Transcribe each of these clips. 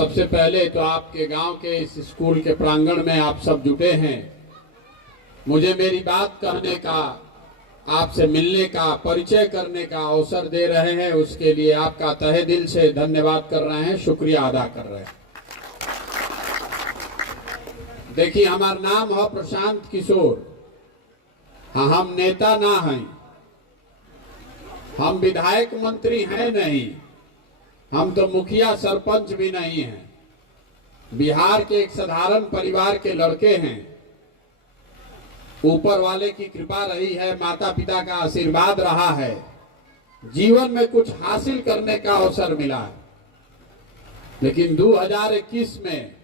सबसे पहले तो आपके गांव के इस स्कूल के प्रांगण में आप सब जुटे हैं। मुझे मेरी बात कहने का, आपसे मिलने का, परिचय करने का अवसर दे रहे हैं, उसके लिए आपका तहे दिल से धन्यवाद कर रहे हैं, शुक्रिया अदा कर रहे हैं। देखिए, हमारा नाम है प्रशांत किशोर। हाँ, हम नेता ना हैं, हम विधायक मंत्री हैं नहीं, हम तो मुखिया सरपंच भी नहीं हैं। बिहार के एक साधारण परिवार के लड़के हैं। ऊपर वाले की कृपा रही है, माता पिता का आशीर्वाद रहा है, जीवन में कुछ हासिल करने का अवसर मिला है। लेकिन 2021 में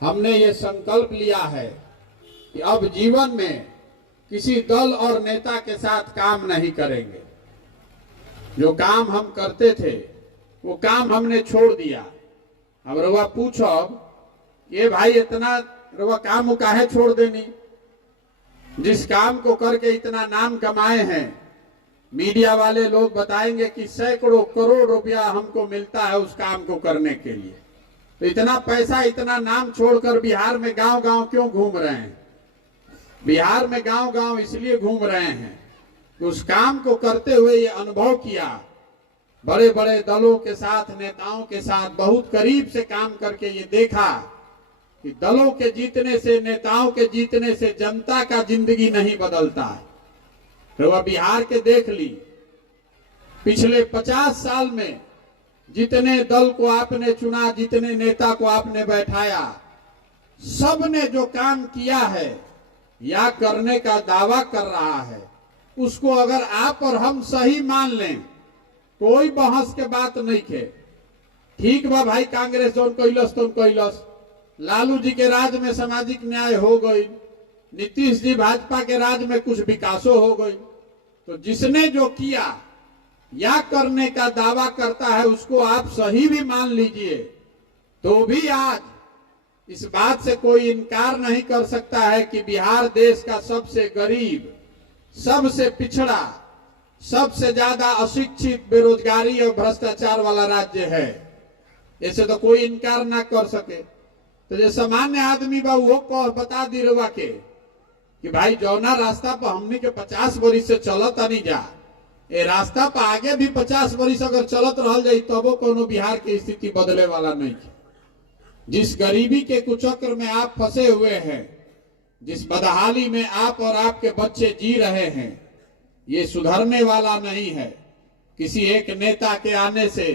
हमने ये संकल्प लिया है कि अब जीवन में किसी दल और नेता के साथ काम नहीं करेंगे। जो काम हम करते थे वो काम हमने छोड़ दिया। अब रवा पूछो, ये भाई इतना रवा काम काहे छोड़ देनी? जिस काम को करके इतना नाम कमाए हैं, मीडिया वाले लोग बताएंगे कि सैकड़ों करोड़ रुपया हमको मिलता है उस काम को करने के लिए। तो इतना पैसा, इतना नाम छोड़कर बिहार में गांव गांव क्यों घूम रहे हैं? बिहार में गांव गांव इसलिए घूम रहे हैं कि उस काम को करते हुए ये अनुभव किया, बड़े बड़े दलों के साथ, नेताओं के साथ बहुत करीब से काम करके ये देखा कि दलों के जीतने से, नेताओं के जीतने से जनता का जिंदगी नहीं बदलता है। तो वह बिहार के देख ली, पिछले 50 साल में जितने दल को आपने चुना, जितने नेता को आपने बैठाया, सब ने जो काम किया है या करने का दावा कर रहा है, उसको अगर आप और हम सही मान लें, कोई बहस के बात नहीं के। ठीक बा भाई, कांग्रेस जो कैलस तो कैलस, लालू जी के राज में सामाजिक न्याय हो गई, नीतीश जी भाजपा के राज में कुछ विकासो हो गई। तो जिसने जो किया या करने का दावा करता है उसको आप सही भी मान लीजिए, तो भी आज इस बात से कोई इनकार नहीं कर सकता है कि बिहार देश का सबसे गरीब, सबसे पिछड़ा, सबसे ज्यादा अशिक्षित, बेरोजगारी और भ्रष्टाचार वाला राज्य है। ऐसे तो कोई इनकार ना कर सके। तो जो सामान्य आदमी बा वो को बता दी रवा के कि भाई जौना रास्ता पर हमने के 50 वर्ष से चलत नहीं जा, ये रास्ता पर आगे भी 50 वर्ष अगर चलत रहल जाई तबो कोनो बिहार की स्थिति बदले वाला नहीं है। जिस गरीबी के कुचक्र में आप फंसे हुए हैं, जिस बदहाली में आप और आपके बच्चे जी रहे हैं, ये सुधरने वाला नहीं है। किसी एक नेता के आने से,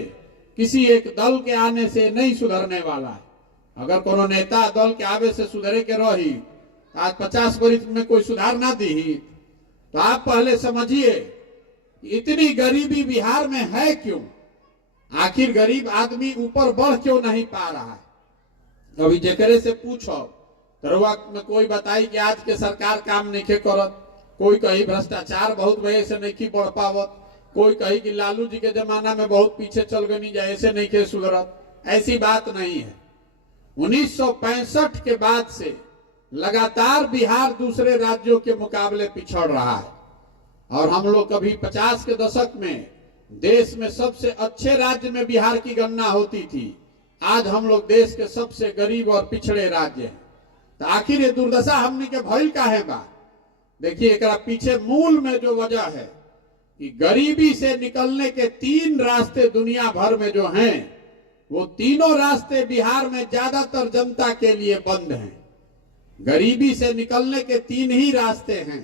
किसी एक दल के आने से नहीं सुधरने वाला है। अगर कोनो नेता दल के आवे से सुधरे के रही, आज 50 वर्ष में कोई सुधार ना दी, तो आप पहले समझिए इतनी गरीबी बिहार में है क्यों? आखिर गरीब आदमी ऊपर बढ़ क्यों नहीं पा रहा है? अभी जेकरे से पूछो तरुआ में कोई बताई कि आज के सरकार काम नहीं करत, कोई कही भ्रष्टाचार बहुत वजह से नहीं बढ़ पावत, कोई कही कि लालू जी के जमाना में बहुत पीछे चल गई, ऐसे नहीं के सुधरत। ऐसी बात नहीं है। 1965 के बाद से लगातार बिहार दूसरे राज्यों के मुकाबले पिछड़ रहा है। और हम लोग कभी 50 के दशक में देश में सबसे अच्छे राज्य में बिहार की गणना होती थी, आज हम लोग देश के सबसे गरीब और पिछड़े राज्य हैं। तो आखिर ये दुर्दशा हमने के भइल काहे बा? देखिए, एक पीछे मूल में जो वजह है कि गरीबी से निकलने के 3 रास्ते दुनिया भर में जो हैं, वो तीनों रास्ते बिहार में ज्यादातर जनता के लिए बंद हैं। गरीबी से निकलने के 3 ही रास्ते हैं।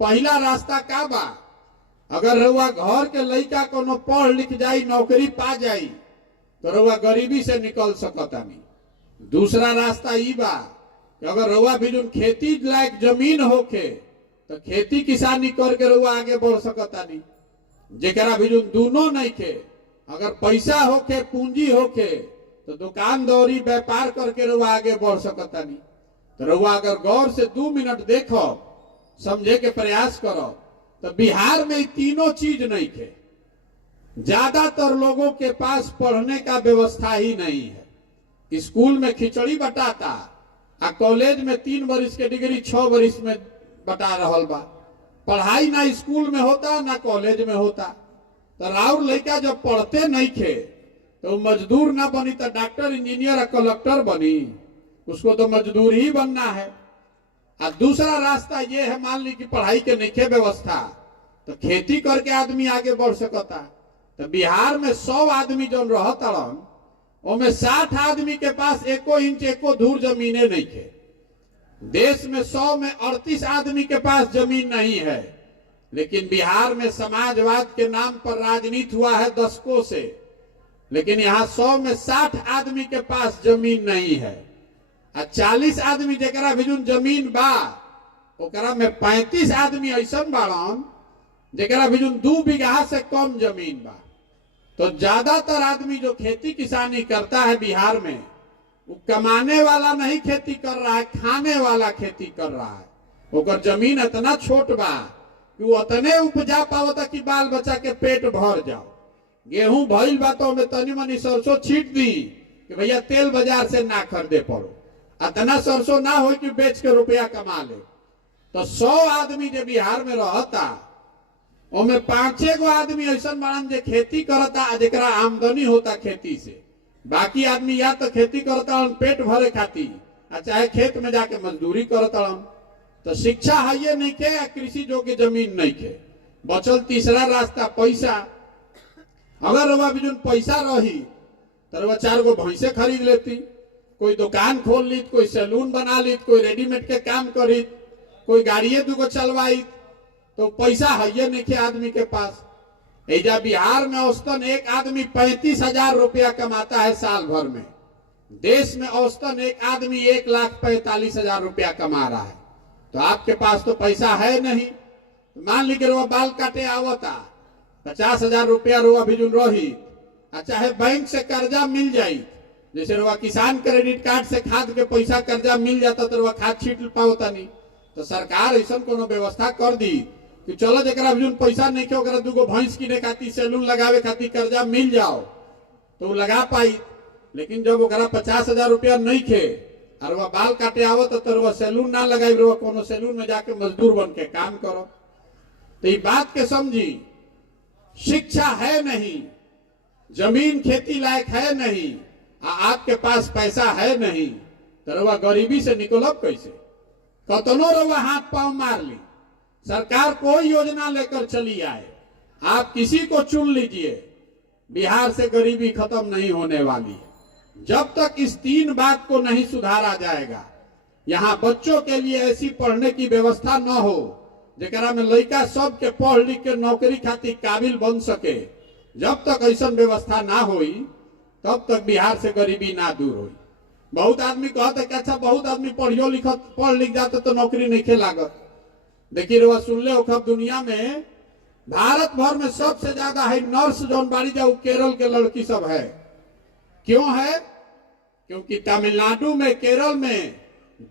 पहला रास्ता का बा? अगर रउआ घर के लड़का कोनो पढ़ लिख जाई, नौकरी पा जाई, तो रउआ गरीबी से निकल सकता नहीं। दूसरा रास्ता ई बा कि अगर रउआ भी जो खेती लायक जमीन होके तो खेती किसानी करके रउआ आगे बढ़ सकता नहीं। जेकरा भी जो दोनों नहीं के, अगर पैसा होके, पूंजी होके, तो दुकान दौरी व्यापार करके रउआ आगे बढ़ सकता नहीं। तो रउआ अगर गौर से 2 मिनट देखो, समझे के प्रयास करो, तो बिहार में तीनों चीज नहीं थे। ज्यादातर लोगों के पास पढ़ने का व्यवस्था ही नहीं है। स्कूल में खिचड़ी बटाता, आ कॉलेज में 3 वर्ष के डिग्री 6 वर्ष में बता रहल बा। पढ़ाई ना स्कूल में होता ना कॉलेज में होता। तो राउर लड़का जब पढ़ते नहीं थे तो मजदूर ना बनी तो डॉक्टर इंजीनियर और कलेक्टर बनी, उसको तो मजदूर ही बनना है। और दूसरा रास्ता ये है, मान ली कि पढ़ाई के नहीं व्यवस्था, तो खेती करके आदमी आगे बढ़ सकता। तो बिहार में 100 आदमी जो रहता उनमें 60 आदमी के पास 1 इंच 1 धूर जमीने नहीं थे। देश में 100 में 38 आदमी के पास जमीन नहीं है, लेकिन बिहार में समाजवाद के नाम पर राजनीति हुआ है दशकों से। लेकिन यहाँ 100 में 60 आदमी के पास जमीन नहीं है, और 40 आदमी जरा भी जमीन बा ओकरा में 35 आदमी ऐसा बाड़न जरा भी 2 बीघा से कम जमीन बा। तो ज्यादातर आदमी जो खेती किसानी करता है बिहार में, वो कमाने वाला नहीं खेती कर रहा है, खाने वाला खेती कर रहा है। ओकर जमीन इतना छोट बा कि वो उतने उपजा पावता कि बाल बच्चा के पेट भर जाओ। गेहूं भइल बा तो में तनी मनी सरसों छीट दी कि भैया तेल बाजार से ना खरीदे पड़ो, इतना सरसों ना हो कि बेच के रुपया कमा ले। तो 100 आदमी जो बिहार में रहता, उनमें 5-6 गो आदमी ऐसा बाड़न जे खेती करता, जरा आमदनी होता खेती से। बाकी आदमी या तो खेती करता पेट भरे खाती, चाहे खेत में जाके मजदूरी करता। तो शिक्षा है ये नहीं के, कृषि जो की जमीन नहीं के। बचल तीसरा रास्ता पैसा। अगर रवा भी पैसा रही तो रवा 4 गो भैंसे खरीद लेती, कोई दुकान खोल ली, कोई सैलून बना ली, कोई रेडीमेड के काम करी, कोई गाड़िए 2 गो चलवाई। तो पैसा है ये नहीं के आदमी के पास। एजा बिहार में औसतन एक आदमी 35,000 रुपया कमाता है साल भर में। देश में औसतन एक आदमी 1,45,000 रुपया कमा रहा है। तो आपके पास तो पैसा है नहीं। मान ली कि रुआ बाल काटे आवता, 50,000 रुपया रुआ भी रही, चाहे बैंक से कर्जा मिल जाये, जैसे रुआ किसान क्रेडिट कार्ड से खाद के पैसा कर्जा मिल जाता तो रुआ खाद छीट पाता नहीं। तो सरकार ऐसा कोनो व्यवस्था कर दी कि चलो जरा भी पैसा नहीं के 2 गो भैंस किने खातिर, सैलून लगावे खातिर कर्जा मिल जाओ तो वो लगा पाई। लेकिन जब 50,000 रुपया नहीं खे और वह बाल काटे आवत तो वह सैलून ना लगाई, वह कोनो सैलून में जाके मजदूर बन के काम करो। तो ये बात के समझी, शिक्षा है नहीं, जमीन खेती लायक है नहीं, आपके पास पैसा है नहीं, तो रवा गरीबी से निकलब कैसे? कतनो रवा हाथ पांव मार ली, सरकार कोई योजना लेकर चली आए, आप किसी को चुन लीजिए, बिहार से गरीबी खत्म नहीं होने वाली। जब तक इस 3 बात को नहीं सुधारा जाएगा, यहाँ बच्चों के लिए ऐसी पढ़ने की व्यवस्था न हो जरा में लड़का सब के पढ़ लिख के नौकरी खातिर काबिल बन सके, जब तक ऐसा व्यवस्था ना होई तब तक बिहार से गरीबी ना दूर होई। बहुत आदमी कहते कि अच्छा बहुत आदमी पढ़ लिख जाते तो नौकरी नहीं खे लागत। देखिए रवा सुन ले खब दुनिया में भारत भर में सबसे ज्यादा है नर्स जौन बाड़ी जाओ केरल के लड़की सब है। क्यों है? क्योंकि तमिलनाडु में, केरल में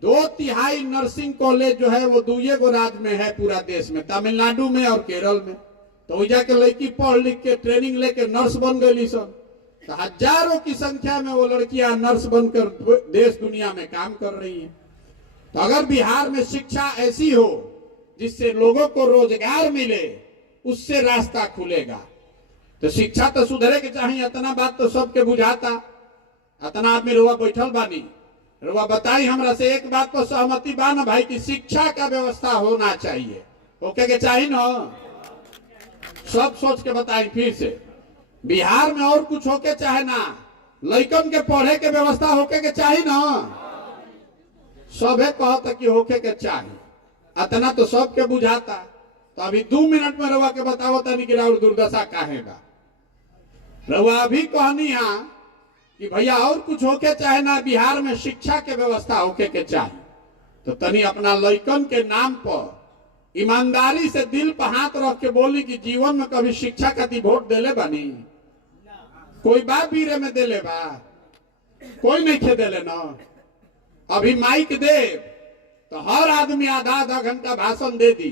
2/3 नर्सिंग कॉलेज जो है वो 2 गो राज्य में है पूरा देश में, तमिलनाडु में और केरल में। तो वही जाके लड़की पढ़ लिख के ट्रेनिंग लेके नर्स बन गई सब। तो हजारों की संख्या में वो लड़कियां नर्स बनकर देश दुनिया में काम कर रही हैं। तो अगर बिहार में शिक्षा ऐसी हो जिससे लोगों को रोजगार मिले, उससे रास्ता खुलेगा। तो शिक्षा तो सुधरे के चाहिए, इतना बात तो सबके बुझाता। इतना आदमी रुआ बैठल बानी, रुआ बताई हमरा से एक बात पर सहमति बा ना भाई कि शिक्षा का व्यवस्था होना चाहिए, ओके के चाहिए ना? सब सोच के बताई फिर से। बिहार में और कुछ होके चाहे ना, लड़कन के पढ़े के व्यवस्था होके के चाहिए ना? सबे कहता कि होके के चाहिए, इतना तो सबके बुझाता। तो अभी 2 मिनट में रवा के बताओ तनी कि राउर दुर्दशा काहेगा। रवा अभी कहनी है कि भैया और कुछ होके चाहे ना, बिहार में शिक्षा के व्यवस्था होके के चाहिए। तो तनी अपना लड़कन के नाम पर ईमानदारी से दिल पर हाथ रख के बोली कि जीवन में कभी शिक्षा खातिर वोट देले बानी? कोई बात बीरे में देले बा? कोई नहीं खे देले ना। अभी माइक दे तो हर आदमी आधा घंटा भाषण दे दी,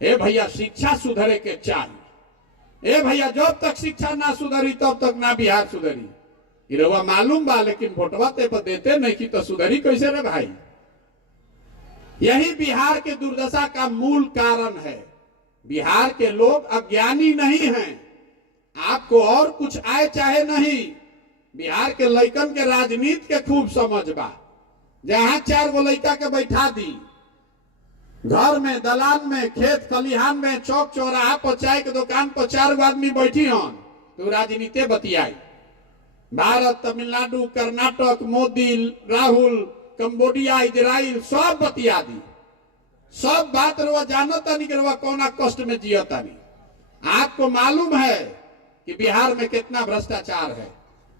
ए भैया शिक्षा सुधरे के चाहिए, ए भैया जब तक शिक्षा ना सुधरी तब तक ना बिहार सुधरी। रवा मालूम बा, लेकिन वोटवा ते पर देते नहीं कि तो सुधरी कैसे रे भाई? यही बिहार के दुर्दशा का मूल कारण है। बिहार के लोग अज्ञानी नहीं हैं, आपको और कुछ आए चाहे नहीं, बिहार के लइकन के राजनीति के खूब समझ बा। जहां 4 गो लइका के बैठा दी, घर में, दलान में, खेत खलिहान में, चौक चौराहा पर, चाय के दुकान पर 4 गो आदमी बैठी हन, तो राजनीति बतियाई। भारत, तमिलनाडु, कर्नाटक, मोदी, राहुल, कंबोडिया, इजराइल सब बतिया दी। सब बात रुआ जानता नहीं कि रुआ कौना कष्ट में जियता नहीं। आपको मालूम है कि बिहार में कितना भ्रष्टाचार है।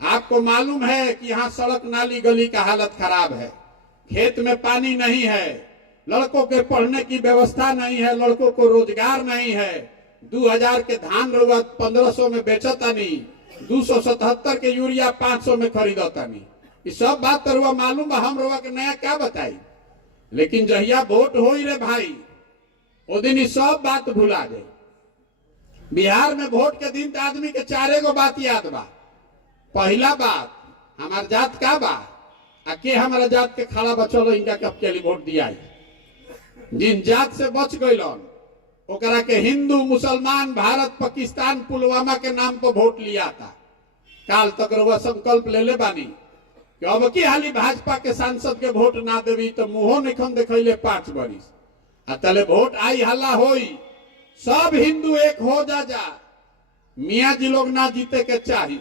आपको मालूम है कि यहाँ सड़क नाली गली का हालत खराब है, खेत में पानी नहीं है, लड़कों के पढ़ने की व्यवस्था नहीं है, लड़कों को रोजगार नहीं है। 2000 के धान रुआ 1500 में बेचता नहीं, 277 के यूरिया 500 में खरीदता नहीं। ये सब बात तो रुआ मालूम है, हम रुआ के नया क्या बताई। लेकिन जहिया वोट हो रे भाई, वो दिन सब बात भुला जाए। बिहार में वोट के दिन तो आदमी के 4 गो बात याद बा। पहला बात, हमार जात का बा, के हमारा जात के खड़ा बचल, इनका कब के लिए वोट दिया। जिन जात से बच गईलन ओकरा के हिंदू, मुसलमान, भारत, पाकिस्तान, पुलवामा के नाम पर वोट लिया था। काल तक रुआ संकल्प ले बानी कि अब की हाली भाजपा के सांसद के वोट ना देवी तो मुंहो निखन देखले 5 बरिस। आ तले वोट आई हल्ला होई, सब हिंदू एक हो जा। मियाँ जी लोग ना जीते के चाहिए,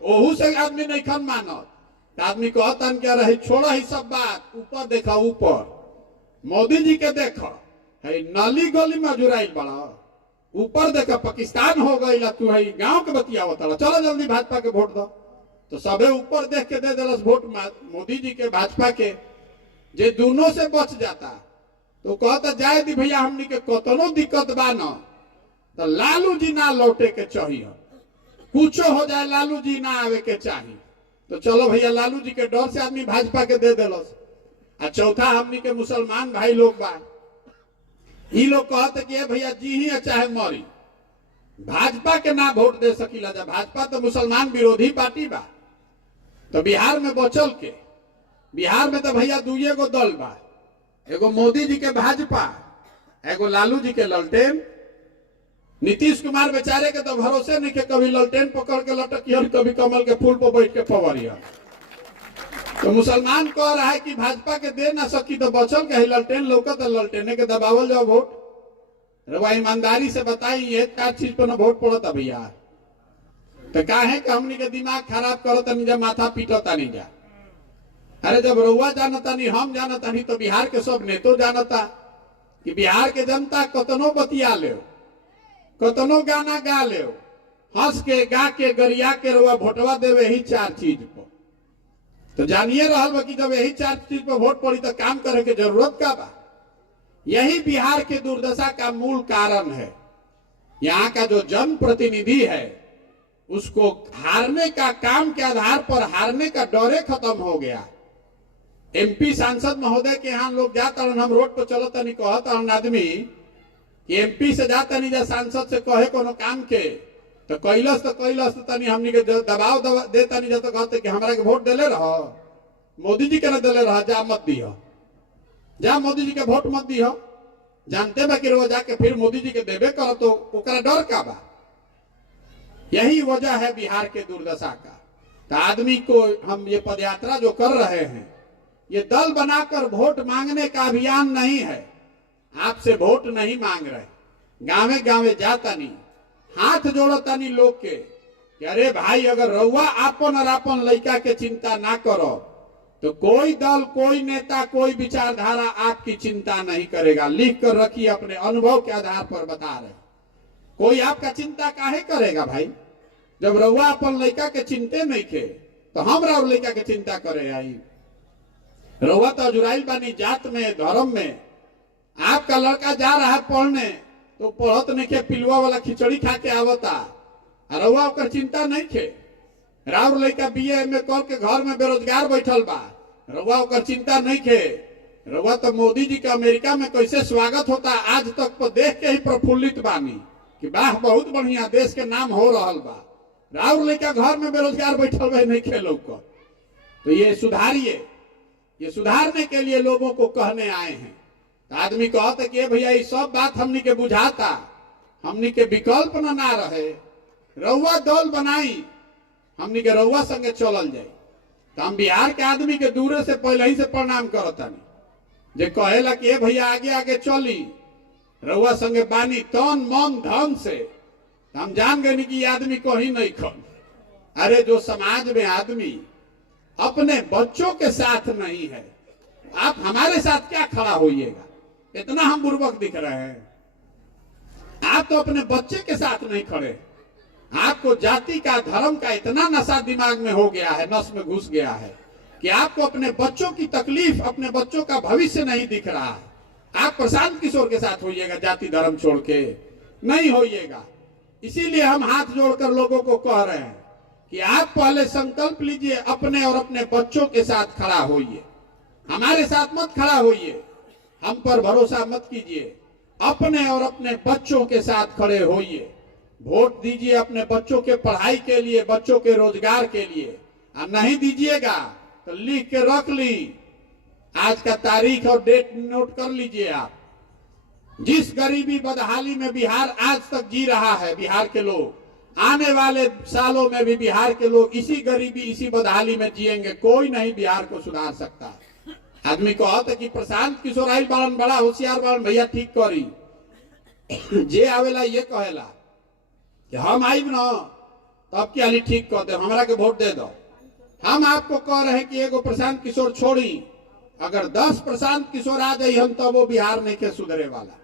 ओहू से आदमी नहीं खन मानत। आदमी कहतन क्या रहे, छोड़ा ही सब बात, ऊपर देखा, ऊपर मोदी जी के देखा है, नली गली में जुराइल बड़ा, ऊपर देखा पाकिस्तान हो गई, तू है गांव के बतियावत, चलो जल्दी भाजपा के वोट दो। तो सबे ऊपर देख के दे दिलस वोट मोदी जी के, भाजपा के। जे दोनों से बच जाता तो कहता जाए दी भैया, हमनी के कतनो दिक्कत बा न, तो लालू जी ना लौटे के चाहिए, कुछो हो जाए लालू जी ना आवे के चाहिए। तो चलो भैया, लालू जी के डर से आदमी भाजपा के दे दिलस। आ चौथा, हमनी के मुसलमान भाई लोग बा, ई लोग कहते कि भैया जी ही चाहे मरी, भाजपा के ना वोट दे सकीला जा, भाजपा तो मुसलमान विरोधी पार्टी बा। तो बिहार में बचल के, बिहार में तो भैया 2 गो दल बा, एगो मोदी जी के भाजपा, एगो लालू जी के ललटेन। नीतीश कुमार बेचारे के तो भरोसे नहीं के, कभी ललटेन पकड़ के लटकी और कभी कमल के फूल पर बैठ के पवरिया। तो मुसलमान कह रहा है कि भाजपा के दे ना सकी तो बचल के ललटेन लौकत, ललटेने के दबावल जाओ वोट। रवा ईमानदारी से बताई, ये 4 चीज पर ना वोट पड़ता भैया। तो काहे कि हमनी के दिमाग खराब करता नहीं जा, माथा पीटता नहीं जा। अरे जब रउआ जानता नहीं, हम जानता नहीं, तो बिहार के सब नेतो जानता कि बिहार के जनता कतनो बतिया ले, कतनो गाना गा ले, हंस के, गा के, गरिया के रउआ वोटवा देवे ही 4 चीज पर। तो जानिए रहल बा कि जब यही 4 चीज पर वोट पड़ी तो काम करे के जरूरत का बा। यही बिहार के दुर्दशा का मूल कारण है। यहाँ का जो जनप्रतिनिधि है उसको हारने का, काम के आधार पर हारने का डरे खत्म हो गया। एमपी सांसद महोदय के यहाँ लोग जाता, हम रोड पर चलता नहीं, कहता आदमी कि एमपी से जाता नहीं जा, सांसद से कहे कोनो काम के तो कैलस तो तनी हमनी के दबाव देता नहीं जाता, कहते कि हमारा के वोट देले रहो, मोदी जी के ना देले रहो, जा मत दियो, जा मोदी जी के वोट मत दियो। जानते बा कि रोज जाके फिर मोदी जी के देवे करो, तो ओकरा डर का बा। यही वजह है बिहार के दुर्दशा का। तो आदमी को हम ये पदयात्रा जो कर रहे हैं, ये दल बनाकर वोट मांगने का अभियान नहीं है। आपसे वोट नहीं मांग रहे, गांवे गांवे जाता नहीं, हाथ जोड़ता नहीं लोग के कि अरे भाई, अगर रउआ आपन और आपन लड़का के चिंता ना करो तो कोई दल, कोई नेता, कोई विचारधारा आपकी चिंता नहीं करेगा। लिख कर रखिए, अपने अनुभव के आधार पर बता रहे। कोई आपका चिंता काहे करेगा भाई? जब रउआ अपन लड़का के चिंते नहीं थे तो हम राउर लड़का के चिंता करे आई। रउआ तो जुराइल बानी जात में, धर्म में। आपका लड़का जा रहा है पढ़ने तो पढ़त नहीं खे, पिलुआ वाला खिचड़ी खा के आवता, रउआ ओकर चिंता नहीं खे। राउर लड़का BA MA कर के घर में बेरोजगार बैठल बा, रउआ ओकर चिंता नहीं खे। रउआ तो मोदी जी का अमेरिका में कैसे स्वागत होता आज तक पर देख के ही प्रफुल्लित बानी कि वाह, बहुत बढ़िया, देश के नाम हो रहा बा। राउर लड़का घर में बेरोजगार बैठल बा, नहीं खेलो को। तो ये सुधारिए, ये सुधारने के लिए लोगों को कहने आए हैं। तो आदमी कहते कि भैया ये सब बात हमनी के बुझाता, हमनी के विकल्प ना रहे, रउआ दल बनाई, हमनी के रउआ संगे चलल जाए। तो हम बिहार के आदमी के दूरे से पहले ही से प्रणाम करतानी, जे कहेला कि भैया आगे आगे चली, रउआ संगे बानी तन मन धन से, हम जान गए कि ये आदमी कहीं नहीं खन। अरे जो समाज में आदमी अपने बच्चों के साथ नहीं है, आप हमारे साथ क्या खड़ा होइएगा? इतना हम बुर्बक दिख रहे हैं? आप तो अपने बच्चे के साथ नहीं खड़े। आपको जाति का, धर्म का इतना नशा दिमाग में हो गया है, नस में घुस गया है कि आपको अपने बच्चों की तकलीफ, अपने बच्चों का भविष्य नहीं दिख रहा है। आप प्रशांत किशोर के साथ होइएगा, जाति धर्म छोड़ के नहीं होइएगा। इसीलिए हम हाथ जोड़कर लोगों को कह रहे हैं कि आप पहले संकल्प लीजिए, अपने और अपने बच्चों के साथ खड़ा होइए। हमारे साथ मत खड़ा होइए, हम पर भरोसा मत कीजिए, अपने और अपने बच्चों के साथ खड़े होइए। वोट दीजिए अपने बच्चों के पढ़ाई के लिए, बच्चों के रोजगार के लिए। और नहीं दीजिएगा तो लिख के रख ली, आज का तारीख और डेट नोट कर लीजिए आप। जिस गरीबी बदहाली में बिहार आज तक जी रहा है, बिहार के लोग आने वाले सालों में भी बिहार के लोग इसी गरीबी, इसी बदहाली में जिएंगे। कोई नहीं बिहार को सुधार सकता। आदमी कहता कि प्रशांत किशोर आइल बालन, बड़ा होशियार बालन, भैया ठीक करी। जे आवेला ये कहेला कि हम आइब न तब क्या ली ठीक कर दे, हमरा के वोट दे दो। हम आपको कह रहे हैं कि एगो प्रशांत किशोर छोड़ी, अगर 10 प्रशांत किशोर आ जाए हम, तब वो बिहार नहीं के सुधरे वाला।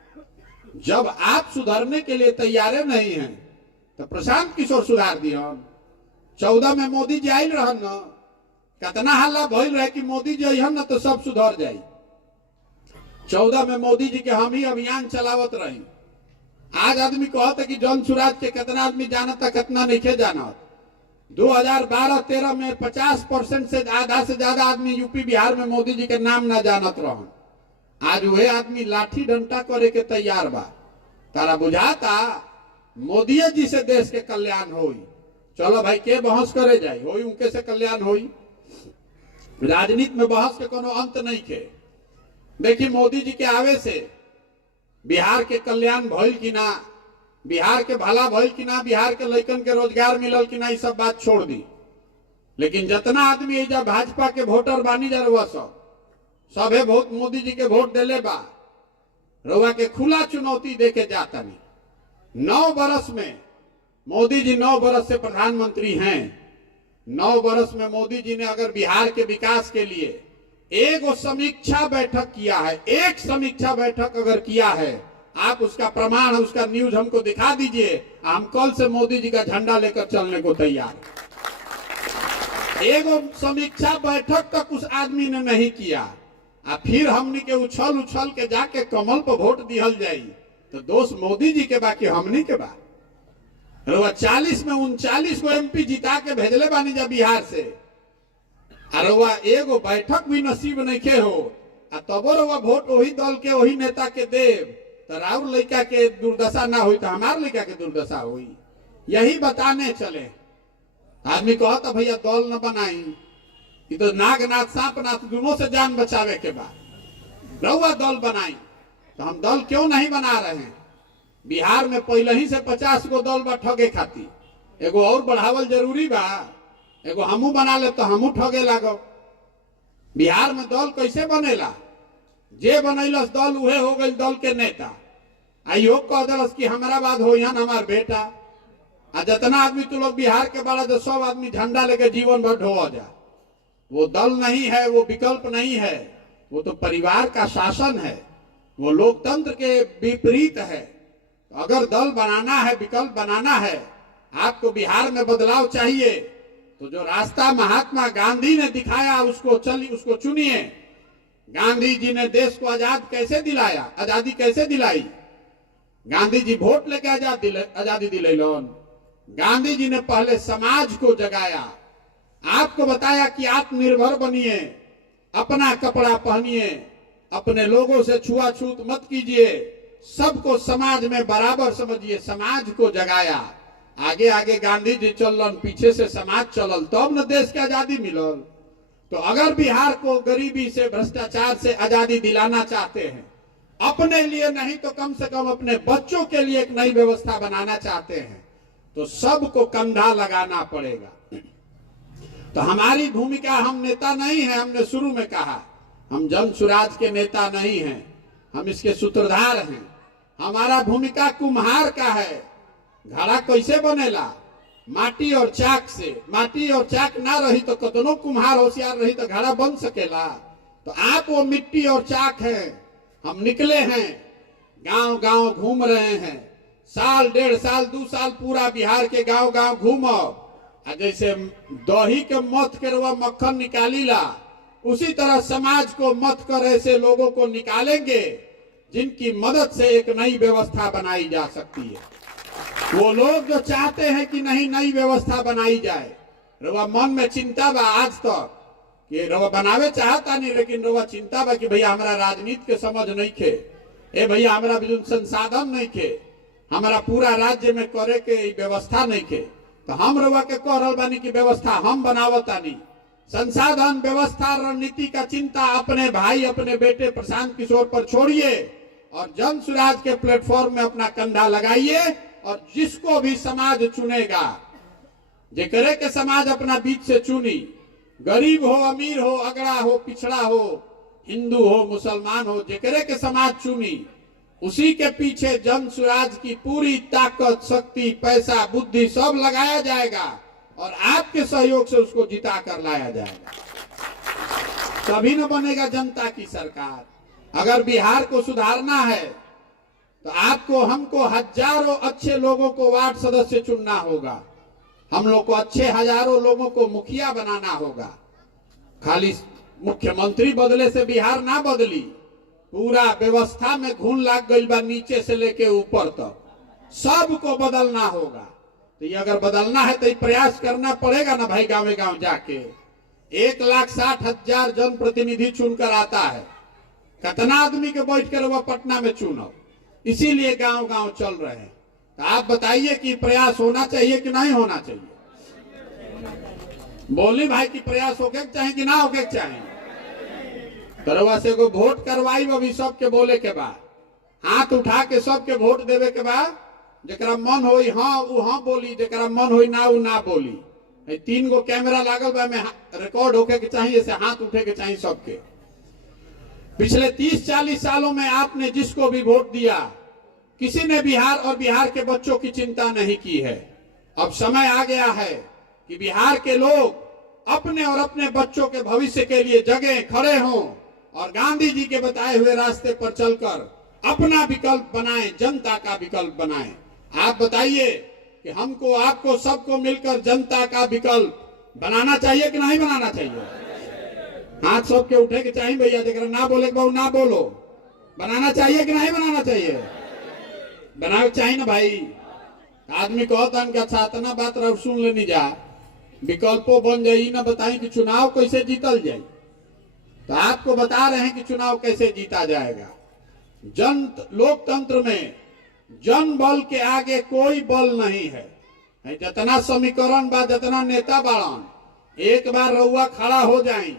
जब आप सुधरने के लिए तैयार नहीं हैं तो प्रशांत किशोर सुधार दिए। 14 में मोदी जी आयल रहन न, कितना हल्ला भइल रहे कि मोदी जी अहन न तो सब सुधर जाई। 14 में मोदी जी के हम ही अभियान चलावत रही। आज आदमी कहते कि जन सुराज के कितना आदमी जानता, कितना नहीं जानत। 2012-13 में 50% से आधा से ज्यादा आदमी यूपी बिहार में मोदी जी के नाम ना जानत रहन। आज वही आदमी लाठी डंडा करे के तैयार बा। तारा बुझाता मोदी जी से देश के कल्याण होई। चलो भाई, के बहस करे जाए, होई उनके से कल्याण होई। राजनीति में बहस के कोनो अंत नहीं के। देखिए मोदी जी के आवे से बिहार के कल्याण भइल कि ना, बिहार के भला भइल कि ना, बिहार के लइकन के रोजगार मिलल कि ना, ये सब बात छोड़ दी। लेकिन जितना आदमी जब भाजपा के वोटर बानी जा रहा सभे बहुत मोदी जी के वोट देले बा, रउआ के खुला चुनौती देके जाता नहीं। 9 बरस में मोदी जी 9 बरस से प्रधानमंत्री हैं। 9 बरस में मोदी जी ने अगर बिहार के विकास के लिए एक समीक्षा बैठक किया है, एक समीक्षा बैठक अगर किया है, आप उसका प्रमाण, उसका न्यूज हमको दिखा दीजिए। हम कल से मोदी जी का झंडा लेकर चलने को तैयार हैं। एक समीक्षा बैठक तक उस आदमी ने नहीं किया, फिर हमनी के उछल उछल के जाके कमल पर वोट दिहल जाई तो दोष मोदी जी के बा कि हमनी के बा। 40 में 39 को MP जिता के भेजले बानी जा बिहार से, अरुआ एगो बैठक भी नसीब नहीं के हो, तबो रुआ वोट वही दल के, वही नेता के देव, तो राउर लड़का के दुर्दशा ना हुई तो हमार लड़का के दुर्दशा हुई। यही बताने चले। आदमी कहता भैया दल न बनाई, ये तो नागनाथ सांपनाथ दोनों से जान बचावे के बाद रउआ दल बनाई। तो हम दल क्यों नहीं बना रहे हैं? बिहार में पहले ही से 50 गो दल बा ठगे खाती, एगो और बढ़ावल जरूरी बा। एगो हमू बना ले तो हमू ठगे लागो। बिहार में दल कैसे बनेला? जे बनैलस दल उहे हो गई दल के नेता। आइयो कह दिलस कि हमारा बाद हो यहाँ हमार बेटा। आ जितना आदमी तू लोग बिहार के बड़ा जो सब आदमी झंडा लेके जीवन भर ढो जा। वो दल नहीं है, वो विकल्प नहीं है, वो तो परिवार का शासन है, वो लोकतंत्र के विपरीत है। तो अगर दल बनाना है, विकल्प बनाना है, आपको बिहार में बदलाव चाहिए, तो जो रास्ता महात्मा गांधी ने दिखाया उसको चुनिए। गांधी जी ने देश को कैसे दिलाया, आजादी कैसे दिलाई? गांधी जी वोट लेके आजादी दिलैलन। गांधी जी ने पहले समाज को जगाया, आपको बताया कि आत्मनिर्भर बनिए, अपना कपड़ा पहनिए, अपने लोगों से छुआछूत मत कीजिए, सबको समाज में बराबर समझिए। समाज को जगाया। आगे आगे गांधी जी चलन, पीछे से समाज चलल, तब न देश की आजादी मिलल। तो अगर बिहार को गरीबी से, भ्रष्टाचार से आजादी दिलाना चाहते हैं, अपने लिए नहीं तो कम से कम अपने बच्चों के लिए एक नई व्यवस्था बनाना चाहते हैं, तो सबको कंधा लगाना पड़ेगा। तो हमारी भूमिका, हम नेता नहीं है, हमने शुरू में कहा हम जन सुराज के नेता नहीं हैं, हम इसके सूत्रधार हैं। हमारा भूमिका कुम्हार का है। घड़ा कैसे बनेला? माटी और चाक से। माटी और चाक ना रही तो कतनो कुम्हार होशियार रही तो घड़ा बन सकेला? तो आप वो मिट्टी और चाक हैं। हम निकले हैं, गांव गांव घूम रहे हैं, साल 1.5 साल 2 साल पूरा बिहार के गांव गांव घूमो। जैसे दही के मथ के रवा मक्खन निकालीला, उसी तरह समाज को मथ कर ऐसे लोगों को निकालेंगे जिनकी मदद से एक नई व्यवस्था बनाई जा सकती है। वो लोग जो चाहते हैं कि नहीं नई व्यवस्था बनाई जाए, रवा मन में चिंता बा आज तक कि रवा बनावे चाहता नहीं, लेकिन रवा चिंता बा कि भैया हमारा राजनीति के समझ नहीं खे, ए भैया हमारा भी संसाधन नहीं खे, हमारा पूरा राज्य में करे के व्यवस्था नहीं खे। तो हम रवा के कह रहा बानी की व्यवस्था हम बनावतानी। संसाधन, व्यवस्था, रणनीति का चिंता अपने भाई, अपने बेटे प्रशांत किशोर पर छोड़िए और जन सुराज के प्लेटफॉर्म में अपना कंधा लगाइए। और जिसको भी समाज चुनेगा, जेकरे के समाज अपना बीच से चुनी, गरीब हो, अमीर हो, अगड़ा हो, पिछड़ा हो, हिंदू हो, मुसलमान हो, जेकरे के समाज चुनी, उसी के पीछे जन सुराज की पूरी ताकत, शक्ति, पैसा, बुद्धि सब लगाया जाएगा और आपके सहयोग से उसको जिता कर लाया जाएगा। तभी न बनेगा जनता की सरकार। अगर बिहार को सुधारना है तो आपको, हमको हजारों अच्छे लोगों को वार्ड सदस्य चुनना होगा। हम लोग को अच्छे हजारों लोगों को मुखिया बनाना होगा। खाली मुख्यमंत्री बदले से बिहार ना बदली, पूरा व्यवस्था में घुन लाग गई बा, नीचे से लेके ऊपर तक सबको बदलना होगा। तो ये अगर बदलना है तो ये प्रयास करना पड़ेगा ना भाई। गांव गांव जाके 1,60,000 जनप्रतिनिधि चुनकर आता है, कितना आदमी के बैठ कर वह पटना में चुनो, इसीलिए गांव गांव चल रहे हैं। तो आप बताइए कि प्रयास होना चाहिए कि नहीं होना चाहिए? बोली भाई कि प्रयास होके चाहिए कि ना होके चाहिए? तरवा से को वोट करवाई अभी सबके बोले के बाद, हाथ उठा के सबके वोट देवे के बाद, जरा मन हो हाँ वो हाँ बोली, जरा मन हो ना वो ना बोली। 3 गो कैमरा लागल बा, में रिकॉर्ड होके के चाहिए, से हाथ उठे के चाहिए सबके। पिछले 30-40 सालों में आपने जिसको भी वोट दिया, किसी ने बिहार और बिहार के बच्चों की चिंता नहीं की है। अब समय आ गया है कि बिहार के लोग अपने और अपने बच्चों के भविष्य के लिए जगें, खड़े हों और गांधी जी के बताए हुए रास्ते पर चलकर अपना विकल्प बनाएं, जनता का विकल्प बनाएं। आप बताइए कि हमको, आपको, सबको मिलकर जनता का विकल्प बनाना चाहिए कि नहीं बनाना चाहिए? हाथ सबके उठे के चाहिए भैया, जरा ना बोले बहु ना बोलो। बनाना चाहिए कि नहीं बनाना चाहिए? बनाना चाहिए ना भाई। आदमी कहता है कि अच्छा इतना बात रह सुन लेनी जा, विकल्पों बन जाए ना बताई कि चुनाव कैसे जीतल जाए। तो आपको बता रहे हैं कि चुनाव कैसे जीता जाएगा। लोकतंत्र में जन बल के आगे कोई बल नहीं है। जितना समीकरण बा, जितना नेता बाड़न, एक बार रउआ खड़ा हो जाए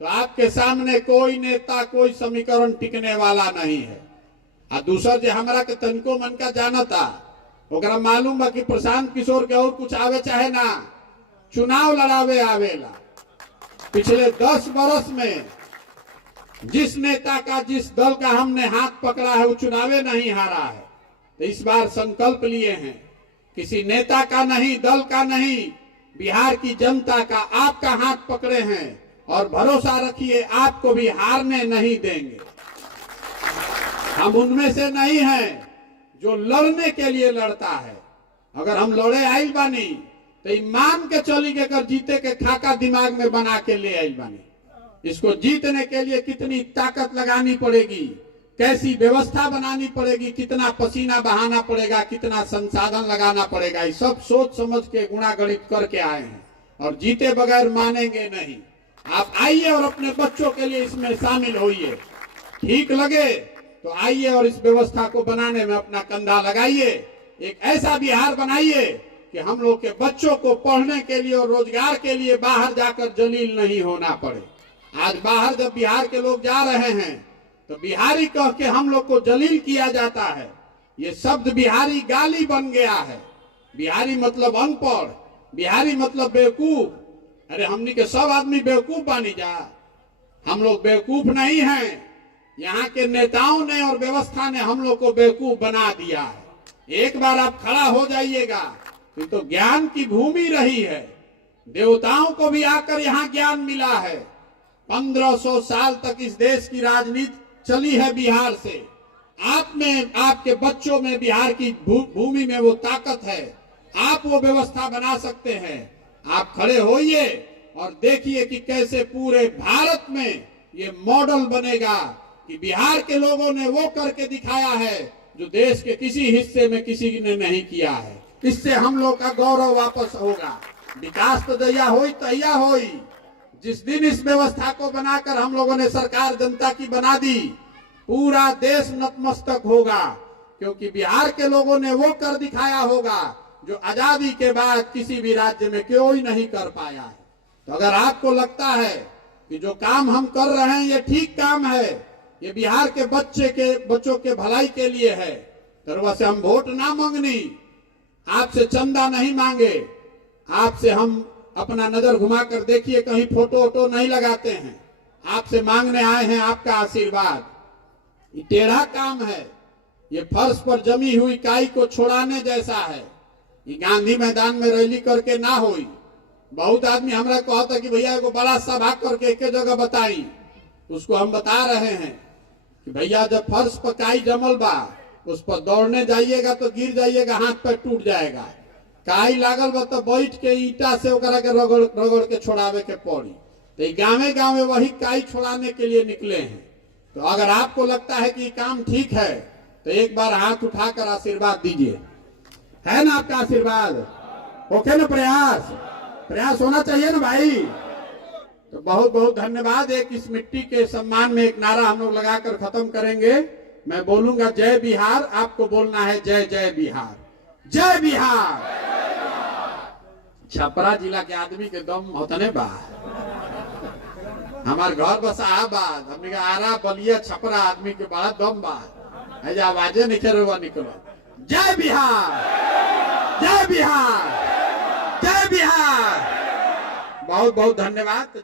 तो आपके सामने कोई नेता, कोई समीकरण टिकने वाला नहीं है। आ दूसर जो हमारा के तनको मन का जानता, ओकरा मालूम बा कि प्रशांत किशोर के और कुछ आवे चाहे ना, चुनाव लड़ावे आवेला। पिछले 10 बरस में जिस नेता का, जिस दल का हमने हाथ पकड़ा है, वो चुनावे नहीं हारा है। तो इस बार संकल्प लिए हैं, किसी नेता का नहीं, दल का नहीं, बिहार की जनता का, आपका हाथ पकड़े हैं और भरोसा रखिए आपको भी हारने नहीं देंगे। हम उनमें से नहीं हैं जो लड़ने के लिए लड़ता है। अगर हम लड़े आइल बानी तो मान के चली के कर जीते के खाका दिमाग में बना के ले आइल बानी। इसको जीतने के लिए कितनी ताकत लगानी पड़ेगी, कैसी व्यवस्था बनानी पड़ेगी, कितना पसीना बहाना पड़ेगा, कितना संसाधन लगाना पड़ेगा, ये सब सोच समझ के गुणा गणित करके आए हैं और जीते बगैर मानेंगे नहीं। आप आइए और अपने बच्चों के लिए इसमें शामिल होइए। ठीक लगे तो आइए और इस व्यवस्था को बनाने में अपना कंधा लगाइए। एक ऐसा बिहार बनाइए कि हम लोग के बच्चों को पढ़ने के लिए और रोजगार के लिए बाहर जाकर जलील नहीं होना पड़े। आज बाहर जब बिहार के लोग जा रहे हैं तो बिहारी कह के हम लोग को जलील किया जाता है। ये शब्द बिहारी गाली बन गया है। बिहारी मतलब अनपढ़, बिहारी मतलब बेवकूफ। अरे हमनी के सब आदमी बेवकूफ बानी जा? हम लोग बेवकूफ नहीं हैं। यहाँ के नेताओं ने और व्यवस्था ने हम लोग को बेवकूफ बना दिया है। एक बार आप खड़ा हो जाइएगा, तो ज्ञान की भूमि रही है। देवताओं को भी आकर यहाँ ज्ञान मिला है। 1500 साल तक इस देश की राजनीति चली है बिहार से। आप में, आपके बच्चों में बिहार की भूमि में वो ताकत है। आप वो व्यवस्था बना सकते हैं। आप खड़े होइए और देखिए कि कैसे पूरे भारत में ये मॉडल बनेगा कि बिहार के लोगों ने वो करके दिखाया है जो देश के किसी हिस्से में किसी ने नहीं किया है। इससे हम लोग का गौरव वापस होगा। विकास तो जया होई तैया होई। जिस दिन इस व्यवस्था को बनाकर हम लोगों ने सरकार जनता की बना दी, पूरा देश नतमस्तक होगा, क्योंकि बिहार के लोगों ने वो कर दिखाया होगा जो आजादी के बाद किसी भी राज्य में कोई नहीं कर पाया है। तो अगर आपको लगता है कि जो काम हम कर रहे हैं ये ठीक काम है, ये बिहार के बच्चों के भलाई के लिए है, तो वैसे हम वोट ना मांगनी, आपसे चंदा नहीं मांगे, आपसे हम अपना नजर घुमाकर देखिए कहीं फोटो वोटो नहीं लगाते हैं। आपसे मांगने आए हैं आपका आशीर्वाद। ये टेढ़ा काम है, ये फर्श पर जमी हुई काई को छोड़ाने जैसा है। ये गांधी मैदान में रैली करके ना होई। बहुत आदमी हमरा कहता कि भैया को बड़ा सभा करके एक जगह बताई। उसको हम बता रहे हैं कि भैया जब फर्श पर काई जमल बा, उस पर दौड़ने जाइएगा तो गिर जाइएगा, हाथ पैर टूट जाएगा। काई लागल बा तो बैठ के ईटा से ओकरा के रगड़ के छोड़ावे के पड़ी। तो गाँवे गाँवे वही काई छोड़ाने के लिए निकले हैं। तो अगर आपको लगता है कि काम ठीक है तो एक बार हाथ उठाकर आशीर्वाद दीजिए। है ना आपका आशीर्वाद? ओके ना? प्रयास होना चाहिए ना भाई। तो बहुत बहुत धन्यवाद। एक इस मिट्टी के सम्मान में एक नारा हम लोग लगाकर खत्म करेंगे। मैं बोलूंगा जय बिहार, आपको बोलना है जय जय बिहार, जय बिहार। छपरा जिला के आदमी के दम होतने बा। हमार घर बसा बाद हमने का आरा बलिया छपरा आदमी के बड़ा दम बा। आवाजे निकलो। जय बिहार, जय बिहार, जय बिहार। बहुत बहुत धन्यवाद। तो